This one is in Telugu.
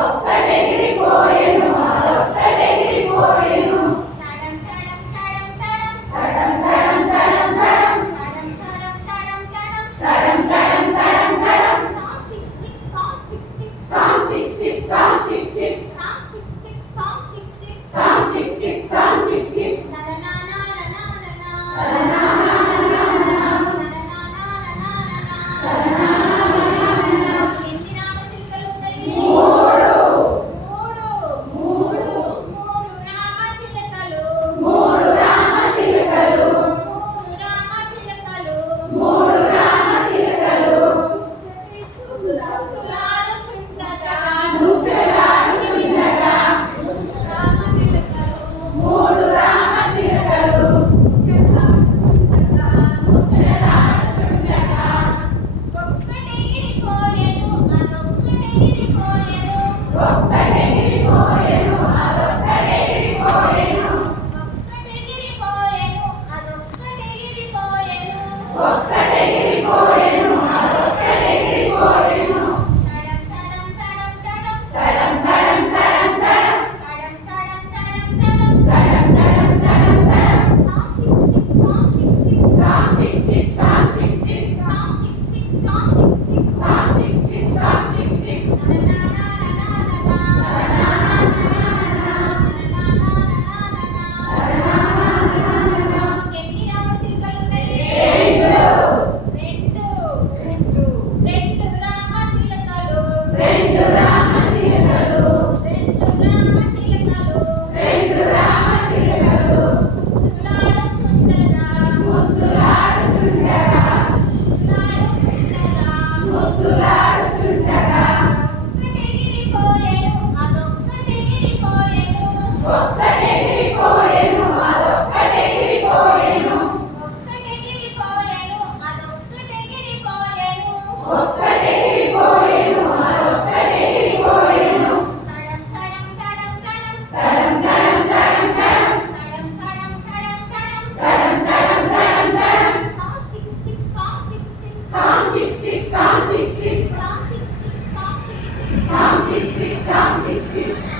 ఒక్కటెగిరిపోయెను అదొక్కటెగిరిపోయెను తడం తడం తడం తడం తడం తడం తడం తడం టామ్ చిక్ చిక్ టామ్ చిక్ చిక్ టామ్ చిక్ చిక్ టామ్ చిక్ చిక్ ఒక్కటెగిరిపోయెను అదొక్కటెగిరిపోయెను ఒక్కటెగిరిపోయెను అదొక్కటెగిరిపోయెను తడం తడం తడం తడం తడం తడం తడం తడం టామ్ చిక్ చిక్ టామ్ చిక్ చిక్ టామ్ చిక్ చిక్ టామ్ చిక్ చిక్ రెండు రామచిలకలు ముద్దులాడుచుండగా ఒక్కటెగిరిపోయెను అదొక్కటెగిరిపోయెను ఒక్కటెగిరిపోయెను అదొక్కటెగిరిపోయెను తడం తడం తడం తడం తడం తడం తడం తడం టామ్ చిక్ చిక్ టామ్ చిక్ చిక్ టామ్ చిక్ చిక్ టామ్ చిక్ చిక్ టామ్ చిక్ చిక్